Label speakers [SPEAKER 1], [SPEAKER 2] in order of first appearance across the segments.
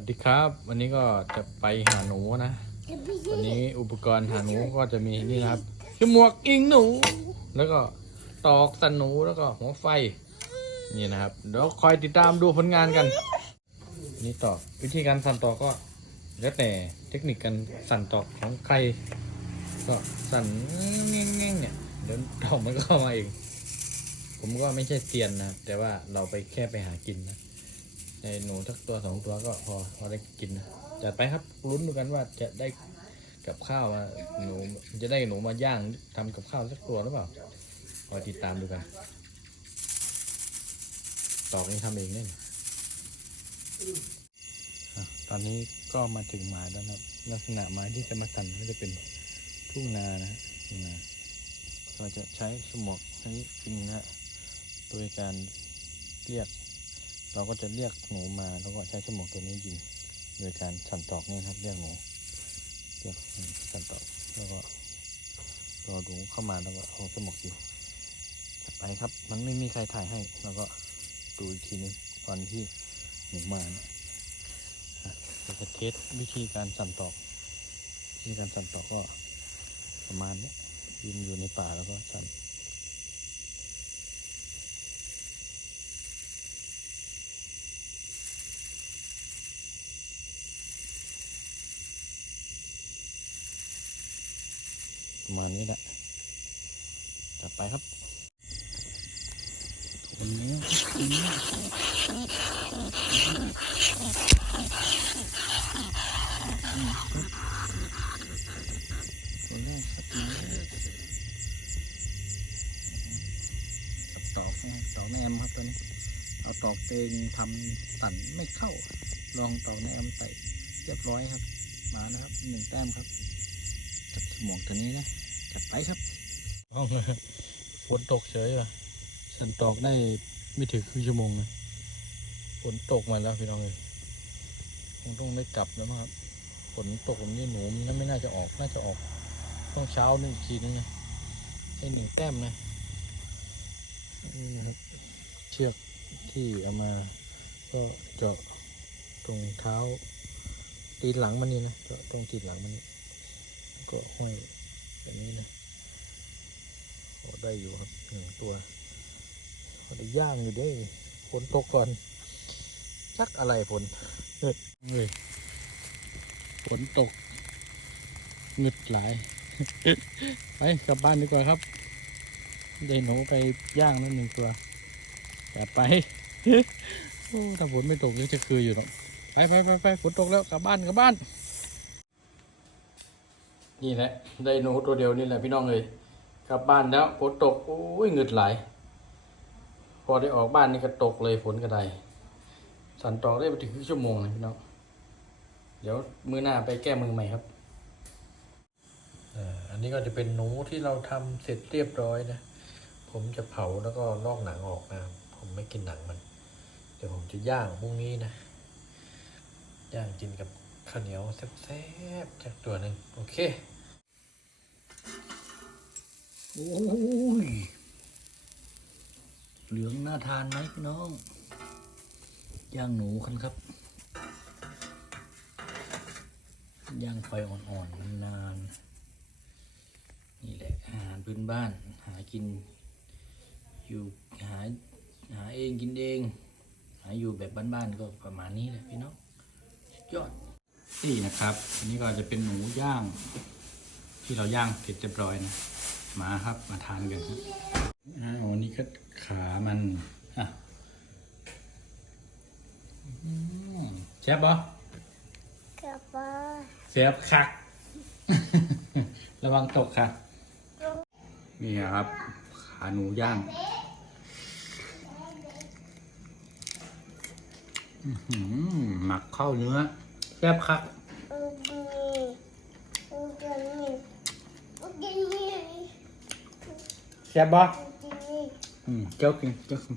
[SPEAKER 1] วัสดีครับ วันนี้ก็จะไปหาหนูนะ วันนี้อุปกรณ์หาหนูก็จะมีนี่นะครับคือหมวกอิงหนู แล้วก็ตอกสันหนูแล้วก็หัวไฟ นี่นะครับ เดี๋ยวคอยติดตามดูผลงานกัน นี่ตอกวิธีการสั่นตอกก็แล้วแต่เทคนิคการสั่นตอกของใคร ก็สั่นเง่งๆเนี่ยเดี๋ยวตอกมันก็เข้ามาเอง ผมก็ไม่ใช่เซียนนะ แต่ว่าเราไปแค่ไปหากินนะ ในหนูสักตัวสองตัวก็พอพอได้กินนะจัดไปครับลุ้นดูกันว่าจะได้กับข้าวมาหนูจะได้หนูมาย่างทำกับข้าวสักตัวหรือเปล่าคอยติดตามดูกัน ตอกนี้ทำเองเนี่ยตอนนี้ก็มาถึงหมายแล้วนะครับ ลักษณะไม้ที่จะมากันก็จะเป็นทุ่งนานะทุ่งนาเราจะใช้สมอกอันนี้ยิงนะฮะโดยการเรียก เราก็จะเรียกหนูมาแล้วก็ใช้ชั่วโมงตัวนี้ยิงโดยการสั่นตอกนี่ครับเรียกหนูเรียกสั่นตอกแล้วก็รอหนูเข้ามาแล้วก็เอาชั่วโมงยิงไปครับ มันไม่มีใครถ่ายให้เราก็ดูอีกทีนึงตอนที่หนูมานะอะเราจะเทสวิธีการสั่นตอกวิธีการสั่นตอกก็ประมาณนี้ยืนอยู่ในป่าแล้วก็สั่น มาณนี้แหละจัดไปครับวันนี้ตัวแรกสักนิดตอกตอกแนมครับตัวนี้ เอาตอกเตงทำตันไม่เข้า ลองตอกแนมใส่เรียบร้อยครับ มานะครับหนึ่งแต้มครับจับหมวกตัวนี้นะ จัดไปครับห้องฝนตกเฉยว่ะฉันตอกได้ไม่ถึงครึ่งชั่วโมงนะฝนตกมาแล้วพี่น้องเลยคงต้องได้กลับแล้วมั้งครับฝนตกแบบนี้หนูมันไม่น่าจะออกน่าจะออก ต้องเช้านี่อีกทีนึงนะให้หนึ่งแต้มนะนี่นะครับเชือกที่เอามา ก็เจาะตรงเท้าตีนหลังมันนี่นะเจาะตรงตีนหลังมันนี่ก็ห้อย แบบนี้นะโอ้ได้อยู่ครับหนึ่งตัวเอาได้ย่างอยู่เด้วยฝนตกก่อนชักอะไรฝนเฮ้ยฝนตกเงึดหลาย ไปกลับบ้านดีกว่าครับได้หนูไปย่างนั่นหนึ่งตัว แต่ไปโอ้ถ้าฝนไม่ตกก็จะคืออยู่หรอกไปไปไปไปฝนตกแล้วกลับบ้านกลับบ้าน นี่แหละได้หนูตัวเดียวนี่แหละพี่น้องเลยกลับบ้านแล้วฝนตกโอ้ยเหงืดไหลพอได้ออกบ้านนี่ก็ตกเลยฝนก็ไดสันตอได้ไปถึงครึ่งชั่วโมงเลยพี่น้องเดี๋ยวมือหน้าไปแก้มือใหม่ครับอันนี้ก็จะเป็นหนูที่เราทำเสร็จเรียบร้อยนะ ผมจะเผาแล้วก็ลอกหนังออกนะผมไม่กินหนังมัน เดี๋ยวผมจะย่างพรุ่งนี้นะ ย่างกินกับ ข้าวเหนียวแซ่บๆจากตัวหนึ่งโอเค โอ้ย เหลืองน่าทานไหมพี่น้อง ย่างหนูกันครับ ย่างไฟอ่อนๆนานๆนี่แหละอาหารพื้นบ้าน หากิน อยู่หาหาเองกินเอง หาอยู่แบบบ้านๆก็ประมาณนี้แหละพี่น้องยอด นี่นะครับ อันนี้ก็จะเป็นหนูย่าง ที่เราย่างเสร็จเรียบร้อยนะ มาครับมาทานกันครับอ้าววันนี้ก็ขามันอะอืมแซ่บปะ
[SPEAKER 2] กระเป๋า
[SPEAKER 1] แซ่บคัก ระวังตกค่ะ นี่ครับ ขาหนูย่างอื้อหือหมักเข้าเนื้อ แซ่บคัก
[SPEAKER 2] อุกินีอุกินีอุกินี
[SPEAKER 1] แซ่บปะอืมเจ้ากินเจ้ากิน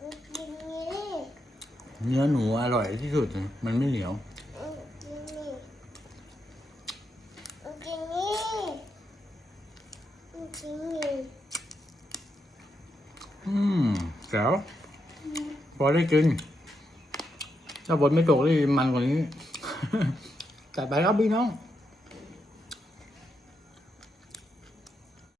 [SPEAKER 2] อุกินี
[SPEAKER 1] เนื้อหนูอร่อยที่สุดเลยมันไม่เหนียว
[SPEAKER 2] อุกินีอุกินีอุกินี
[SPEAKER 1] อืมแก้วพอได้กิน ถ้าบนไม่ตกนี่มันกว่านี้ จัดไปครับพี่น้อง